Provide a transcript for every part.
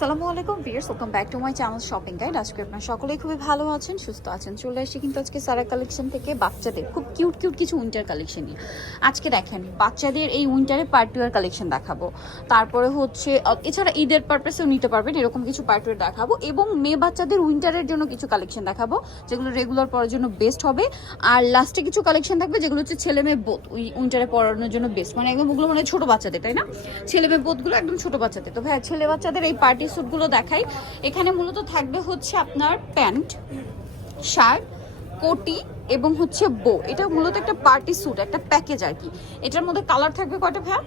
সালামু আলাইকুম viewers welcome back to my channel shopping guide আজকে আপনারা সকলেই খুবই ভালো আছেন, সুস্থ আছেন। চলে আসছি কিন্তু আজকে সারা কালেকশন থেকে বাচ্চাদের, খুব কিউট কিউট কিছু উইন্টার কালেকশন নিয়ে। আজকে দেখেন, বাচ্চাদের এই উইন্টারে পার্টিওয়ার কালেকশন দেখাবো। তারপরে হচ্ছে এছাড়া ঈদের পারপাসেও নিতে পারবেন, এরকম কিছু পার্টিওয়ার দেখাবো। এবং মেয়ে বাচ্চাদের উইন্টারের জন্য কিছু কালেকশন দেখাবো, যেগুলো রেগুলার পরার জন্য বেস্ট হবে। আর লাস্টে কিছু কালেকশন থাকবে, যেগুলো হচ্ছে ছেলে মেয়ে বোধ ওই উইন্টারে পরানোর জন্য বেস্ট মানে একদম ওগুলো মানে ছোট বাচ্চাদের, তাই না? ছেলে মেয়ে বোধগুলো একদম ছোট বাচ্চাদের। তো ভাই ছেলে বাচ্চাদের এই পার্টি স্যুটগুলো দেখাই। এখানে মূলত থাকবে হচ্ছে আপনার প্যান্ট, শার্ট, কোটি এবং হচ্ছে বো। এটা মূলত একটা পার্টি স্যুট, একটা প্যাকেজ আর কি। এটার মধ্যে কালার থাকবে কটা ভাই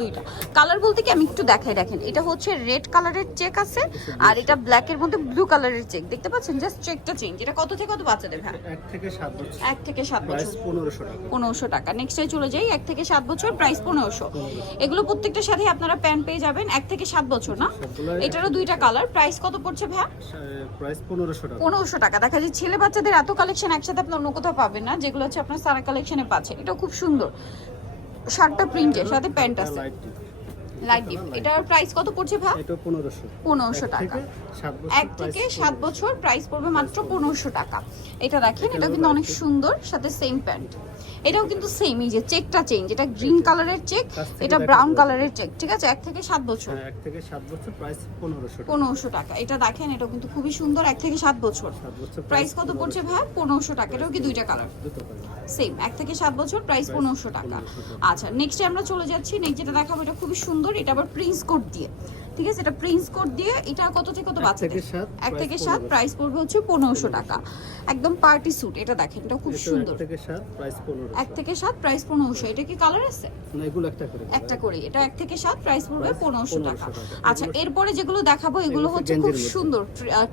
দুইটা। কালার বলতে কি আমি একটু দেখাই দেখেন। এটা হচ্ছে রেড কালারের চেক আছে আর এটা ব্ল্যাক এর মধ্যে ব্লু কালারের চেক দেখতে পাচ্ছেন? জাস্ট চেকটা চেঞ্জ এটা কত থেকে কত বাচ্চাদের ভাই? এক থেকে সাত বছর। পনেরোশো টাকা। নেক্সটে চলে যাই এক থেকে সাত বছর প্রাইস পনেরোশো। এগুলো প্রত্যেকটার সাথে আপনারা প্যান্ট পেয়ে যাবেন এক থেকে সাত বছর না? এটারও দুইটা কালার প্রাইস কত পড়ছে প্রাইস পনেরোশো টাকা। পনেরোশো টাকা। দেখা যায় ছেলে বাচ্চাদের এত কালেকশন একসাথে আপনি অন্য কোথাও পাবেন না যেগুলো হচ্ছে আপনার সারা কালেকশনে পাচ্ছেন এটা খুব সুন্দর। শার্টটা প্রিন্টের সাথে প্যান্ট আছে। লাইট ডিপ এটার প্রাইস কত পড়ছে ভাই এটা পনেরোশো। পনেরোশো টাকা। এক থেকে সাত বছর প্রাইস পড়বে মাত্র পনেরোশো। টাকা। এটা দেখেন এটা কিন্তু অনেক সুন্দর সাথে সেম প্যান্ট এটাও কিন্তু সেম এই যে চেকটা চেঞ্জ এটা গ্রিন কালারের চেক এটা ব্রাউন কালারের চেক ঠিক আছে? এক থেকে সাত বছর। হ্যাঁ এক থেকে সাত বছর প্রাইস পনেরোশো টাকা। পনেরোশো টাকা। এটা দেখেন এটা কিন্তু খুবই সুন্দর এক থেকে সাত বছর। প্রাইস কত পড়ছে ভাই পনেরোশো টাকা। এটাও কি দুইটা কালার সেম এক থেকে সাত বছর প্রাইস পনেরোশো টাকা। 1500 টাকা। আচ্ছা নেক্সটে আমরা চলে যাচ্ছি। নেক্সট যেটা দেখাবো এটা খুবই সুন্দর এটা আবার প্রিন্স কোড দিয়ে। ঠিক আছে? এটা প্রিন্স কোড দিয়ে এটা কত থেকে কত বাচ্চাদের? এক থেকে সাত প্রাইস পড়বে হচ্ছে পনেরোশো টাকা। একদম পার্টি স্যুট এটা দেখেন এটা খুব সুন্দর এক থেকে সাত প্রাইস পনেরোশো। এক থেকে সাত প্রাইস পনেরোশো। এটা কি কালার আছে? একটা করে। এটা এক থেকে সাত প্রাইস পড়বে পনেরোশো টাকা। আচ্ছা এরপরে যেগুলো দেখাবো এগুলো হচ্ছে খুব সুন্দর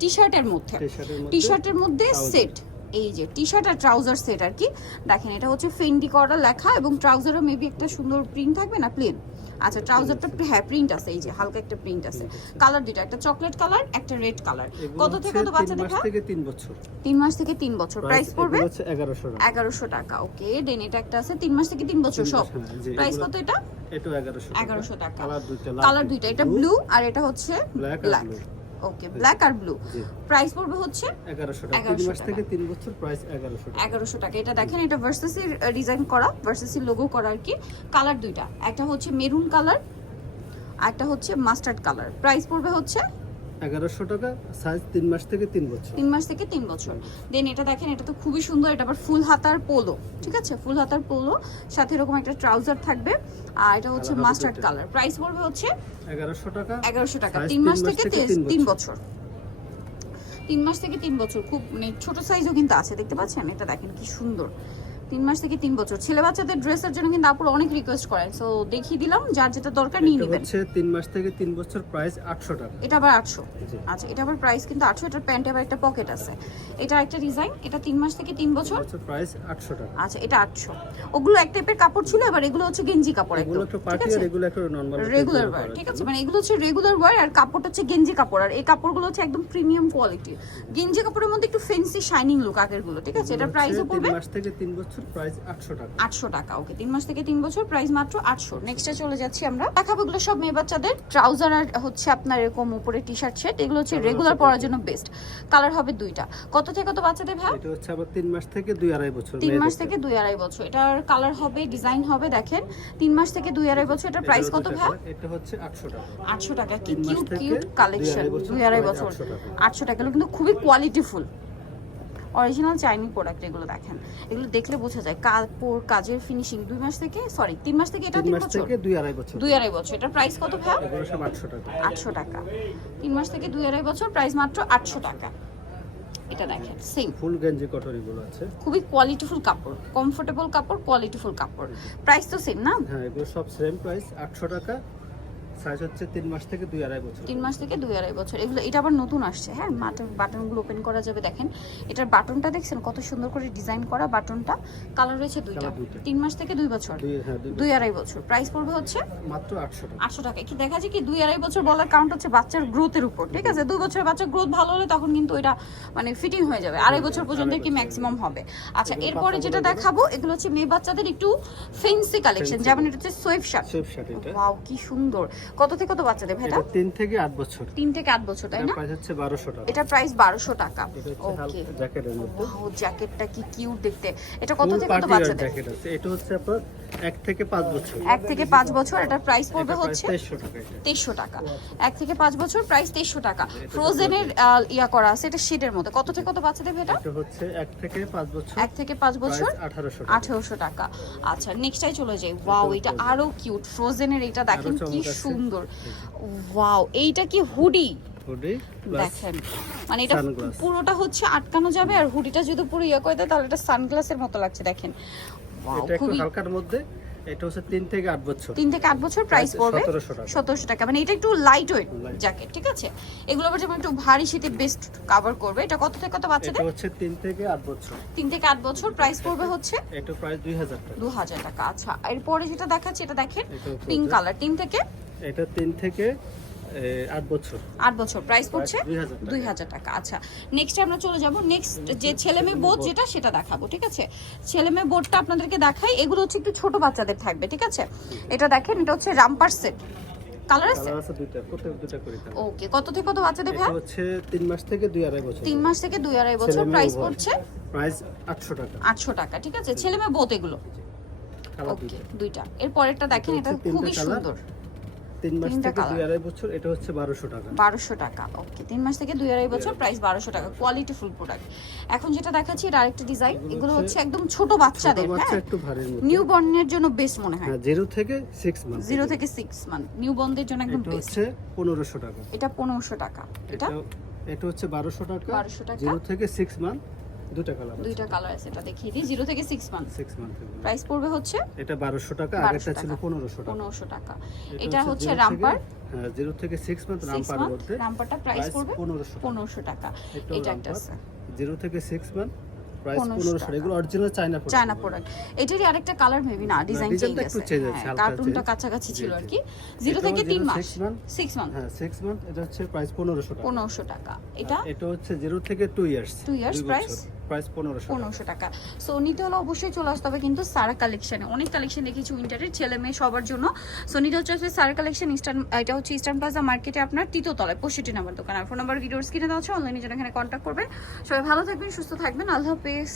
টি শার্টের মধ্যে। টি-শার্টের মধ্যে মধ্যে সেট এই যে টি শার্ট আর ট্রাউজার সেট আর কি। দেখেন এটা হচ্ছে ফেন্ডি করা লেখা এবং ট্রাউজারও মেবি একটা সুন্দর প্রিন্ট থাকবে না প্লেন আচ্ছা ট্রাউজারটা হ্যাঁ প্রিন্ট আছে এই যে হালকা একটা প্রিন্ট আছে। কালার দুটো একটা চকলেট কালার একটা রেড কালার কত থেকে কত বাচ্চা বাচ্চাদের মাস থেকে তিন বছর। তিন মাস থেকে তিন বছর। প্রাইস পড়বে? এগুলো হচ্ছে এগারোশো টাকা। 1100 টাকা ওকে। দেন এটা একটা আছে তিন মাস থেকে তিন বছর সব মাস, হ্যাঁ, প্রাইস কত এটা? এটাও এগারোশো এগারোশো টাকা। কালার দুইটা কালার দুইটা এটা ব্লু আর এটা হচ্ছে ব্ল্যাক ওকে ব্ল্যাক আর ব্লু প্রাইস পড়বে হচ্ছে এগারোশো টাকা। 3 মাস থেকে তিন বছর প্রাইস এগারোশো টাকা। এগারোশো টাকা। এটা দেখেন এটা ভার্সেসের ডিজাইন করা ভার্সেসির লোগো করা আর কি। কালার দুইটা। একটা হচ্ছে মেরুন কালার আর একটা হচ্ছে মাস্টার্ড কালার প্রাইস পড়বে হচ্ছে এগারোশো টাকা সাইজ তিন মাস থেকে তিন বছর। তিন মাস থেকে তিন বছর। দেন এটা দেখেন এটা তো খুবই সুন্দর এটা আবার ফুল হাতার পোলো ঠিক আছে? ফুল হাতার পোলো সাথে এরকম একটা ট্রাউজার থাকবে আর এটা হচ্ছে মাস্টার্ড কালার প্রাইস পড়বে হচ্ছে এগারোশো টাকা এগারোশো টাকা। তিন মাস থেকে তিন তিন বছর। তিন মাস থেকে তিন বছর। খুব মানে ছোট সাইজও কিন্তু আছে দেখতে পাচ্ছেন? এটা দেখেন কি সুন্দর। তিন মাস থেকে তিন বছর। ছেলে বাচ্চাদের ড্রেসের জন্য কিন্তু আপুর অনেক রিকোয়েস্ট করেন। সো দেখিয়ে দিলাম যার যেটা দরকার নিয়ে নেবেন। হচ্ছে তিন মাস থেকে তিন বছর প্রাইস আটশো টাকা। এটা আবার আটশো। আচ্ছা এটা আবার প্রাইস কিন্তু আটশো এটার প্যান্টে আবার একটা পকেট আছে। এটা একটা ডিজাইন এটা তিন মাস থেকে তিন বছর? প্রাইস আটশো টাকা। আচ্ছা এটা আটশো। ওগুলো এক টাইপের কাপড় ছিল আবার এগুলো হচ্ছে গেঞ্জি কাপড় এগুলো একটু ঠিক পার্টি আছে? আর এগুলো একটু নর্মাল রেগুলার ওয়ার ঠিক আছে? মানে এগুলো হচ্ছে রেগুলার ওয়ার আর কাপড়টা হচ্ছে গেঞ্জি কাপড়। আর এই কাপড়গুলো হচ্ছে একদম প্রিমিয়াম কোয়ালিটি গেঞ্জি কাপড়ের মধ্যে একটু ফেন্সি শাইনিং লুক আগেরগুলো ঠিক আছে? এটা প্রাইসও তিন পড়বে। মাস থেকে তিন বছর প্রাইস আটশো টাকা। আটশো টাকা ওকে তিন মাস থেকে তিন বছর প্রাইস মাত্র আটশো। নেক্সটে চলে যাচ্ছি আমরা। দেখাবো এগুলো সব মেয়ে বাচ্চাদের। ট্রাউজার আর হচ্ছে আপনার এরকম উপরে টি শার্ট সেট এগুলো হচ্ছে রেগুলার পরার জন্য বেস্ট কালার হবে দুইটা। কত থেকে কত বাচ্চাদের ভাই? এটা হচ্ছে আবার তিন মাস থেকে দুই আড়াই বছর তিন মাস থেকে দুই আড়াই বছর। এটার কালার হবে ডিজাইন হবে দেখেন। তিন মাস থেকে দুই আড়াই বছর এটার প্রাইস কত ভাই? এটা হচ্ছে আটশো টাকা। আটশো টাকা কি কিউট কিউট কালেকশন আড়াই বছর, দুই আড়াই বছর। 800 আটশো টাকা এগুলো কিন্তু খুবই কোয়ালিটিফুল অরিজিনাল চাইনি প্রোডাক্ট এগুলো দেখেন এগুলো দেখলে বোঝা যায় কাপড় কাজের ফিনিশিং দুই মাস থেকে সরি তিন মাস থেকে এটা তিন বছর? থেকে দুই আড়াই বছর। দুই আড়াই বছর। এটার প্রাইস কত ভাই আটশো টাকা। আটশো টাকা। তিন মাস থেকে দুই আড়াই বছর প্রাইস মাত্র আটশো টাকা। এটা দেখেন সেম ফুল গেঞ্জি কটন এগুলো আছে। খুবই কোয়ালিটিফুল কাপড় কমফোর্টেবল কাপড় কোয়ালিটিফুল কাপড়। প্রাইস তো সেম না? হ্যাঁ এগুলো সব সেম প্রাইস আটশো টাকা। সাইজ হচ্ছে তিন মাস থেকে দুই আড়াই বছর। তিন মাস থেকে দুই আড়াই বছর। এগুলো এটা আবার নতুন আসছে হ্যাঁ? বাটন বাটনগুলো ওপেন করা যাবে দেখেন। এটার বাটনটা দেখছেন? কত সুন্দর করে ডিজাইন করা বাটনটা। কালার রয়েছে দুইটা। Colour দুইটা। তিন মাস থেকে দুই বছর। দুই হ্যাঁ দুই দুই আড়াই বছর। প্রাইস পড়বে হচ্ছে মাত্র আটশো টাকা। আটশো টাকা। কি দেখা যায় কি দুই আড়াই বছর বলার কাউন্ট হচ্ছে বাচ্চার গ্রোথের উপর ঠিক আছে? দুই বছর বাচ্চার গ্রোথ ভালো হলে তখন কিন্তু এটা মানে ফিটিং হয়ে যাবে। আড়াই বছর পর্যন্ত কি ম্যাক্সিমাম হবে? আচ্ছা এরপরে যেটা দেখাবো এগুলো হচ্ছে মেয়ে বাচ্চাদের একটু ফেন্সি কালেকশন যেমন এটা হচ্ছে সোয়েব শার্ট সেফ শার্ট এটা। ওয়াও কি সুন্দর। কত থেকে কত বাচ্চাদের ভাইটা? এটা তিন থেকে আট বছর। তিন থেকে আট বছর তাই না? প্রাইস হচ্ছে বারোশো টাকা। এটা প্রাইস বারোশো টাকা। ওকে জ্যাকেটের মধ্যে। ও জ্যাকেটটা কি কিউট দেখতে। এটা কত থেকে কত বাচ্চা বাচ্চাদের? জ্যাকেট আছে। এটা হচ্ছে আপনার এক থেকে পাঁচ বছর। এক থেকে পাঁচ বছর এটার প্রাইস পড়বে হচ্ছে তেইশশো টাকা এক থেকে পাঁচ বছর প্রাইস তেইশশো টাকা। ফ্রোজেনের ইয়া করা আছে এটা শেডের মতো কত থেকে কত বাচ্চাদের এটা? এটা হচ্ছে এক থেকে পাঁচ বছর এক থেকে পাঁচ বছর আঠারোশো টাকা। আচ্ছা নেক্সটাই চলে যাই। ওয়াও এটা আরও কিউট ফ্রোজেনের এটা দেখেন কি সুন্দর। ওয়াও এইটা কি হুডি হুডি দেখেন মানে এটা পুরোটা হচ্ছে আটকানো যাবে আর হুডিটা যদি পুরো ইয়ে করে দেয় তাহলে এটা সানগ্লাসের মতো লাগছে দেখেন। এটা একটু হালকার মধ্যে এটা হচ্ছে তিন থেকে আট বছর। তিন থেকে আট বছর প্রাইস পড়বে 1700 টাকা। মানে এটা একটু লাইট ওয়েট জ্যাকেট ঠিক আছে? এগুলো আবার যেমন একটু ভারী শীতে বেস্ট কাভার করবে এটা কত থেকে কত এটা বাচ্চাদের হচ্ছে তিন থেকে আট বছর। তিন থেকে আট বছর প্রাইস পড়বে হচ্ছে এটা প্রাইস দুই হাজার টাকা। দু হাজার টাকা। আচ্ছা এরপরে যেটা দেখাচ্ছি এটা দেখেন পিঙ্ক কালার তিন থেকে? এটা তিন থেকে আট বছর। আট বছর। প্রাইস পড়ছে 2000 টাকা। দুই হাজার টাকা। আচ্ছা নেক্সট আমরা চলে যাব। নেক্সট যে ছেলে মেয়ে বোর্ড যেটা সেটা দেখাবো ঠিক আছে? ছেলে মেয়ে বোর্ডটা আপনাদেরকে দেখাই। এগুলো হচ্ছে একটু ছোট বাচ্চাদের থাকবে ঠিক আছে? এটা দেখেন এটা হচ্ছে রামপার সেট। কালার আছে? কালার আছে দুইটা প্রত্যেক দুইটা করে ওকে কত থেকে কত বাচ্চাদের ভাই? হচ্ছে মাস থেকে দুই আড়াই বছর। তিন মাস থেকে দুই আড়াই বছর। প্রাইস পড়ছে? প্রাইস আটশো টাকা। ঠিক আছে? ছেলে মেয়ে বোত এগুলো। ওকে দুইটা। এর পরেরটা দেখেন এটা খুবই সুন্দর। তিন মাস থেকে দুই আড়াই বছর এটা হচ্ছে বারোশো টাকা। বারোশো টাকা ওকে তিন মাস থেকে দুই আড়াই বছর প্রাইস বারোশো টাকা কোয়ালিটি ফুল প্রোডাক্ট এখন যেটা দেখাচ্ছি এটা আরেকটা ডিজাইন এগুলো হচ্ছে একদম ছোট বাচ্চাদের হ্যাঁ? নিউ বর্নের জন্য বেস্ট মনে হয়। হ্যাঁ জিরো থেকে সিক্স মান্থ জিরো থেকে সিক্স মান্থ নিউ বর্নদের জন্য একদম বেস্ট পনেরোশো টাকা। এটা পনেরোশো টাকা। এটা? এটা হচ্ছে বারোশো টাকা। 1200 টাকা। জিরো থেকে সিক্স মান্থ দুটা কালার দুইটা কালার আছে এটা দেখিয়ে দিই। জিরো থেকে six month six month price পড়বে হচ্ছে এটা বারোশো টাকা আগেরটা ছিল টাকা। পনেরোশো টাকা। পনেরোশো টাকা। এটা হচ্ছে রামপার হ্যাঁ জিরো থেকে six month six romper month রামপারটা price price পড়বে পনেরোশো পনেরোশো টাকা। এটা একটা আছে। জিরো থেকে সিক্স মান্থ প্রাইস 1500 এগুলো অরিজিনাল চায়না চায়না প্রোডাক্ট এটারই আরেকটা কালার মেবি না ডিজাইন চেঞ্জ আছে। কার্টুনটা কাছাকাছি ছিল আর কি। জিরো থেকে তিন zero মাস। six সিক্স মান্থ হ্যাঁ সিক্স মান্থ এটা হচ্ছে প্রাইস পনেরোশো টাকা। পনেরোশো টাকা। এটা এটা হচ্ছে জিরো থেকে two years Two years price? Price পনেরোশো টাকা। সো নিতে হলে অবশ্যই চলে আসতে হবে কিন্তু সারা কালেকশানে অনেক কালেকশন দেখেছি উইন্টারের ছেলে মেয়ে সবার জন্য। সো নিতে হচ্ছে সারা কালেকশন ইস্টার্ন এটা হচ্ছে ইস্টার্ন প্লাজা মার্কেটে আপনার তৃতীয়তলায় পঁয়ষট্টি নাম্বার দোকান। আর ফোন নাম্বার ভিডিওর স্ক্রিনে দেওয়া হচ্ছে অনলাইনে যেন এখানে কন্ট্যাক্ট করবেন। সবাই ভালো থাকবেন, সুস্থ থাকবেন। আল্লাহ হাফেজ।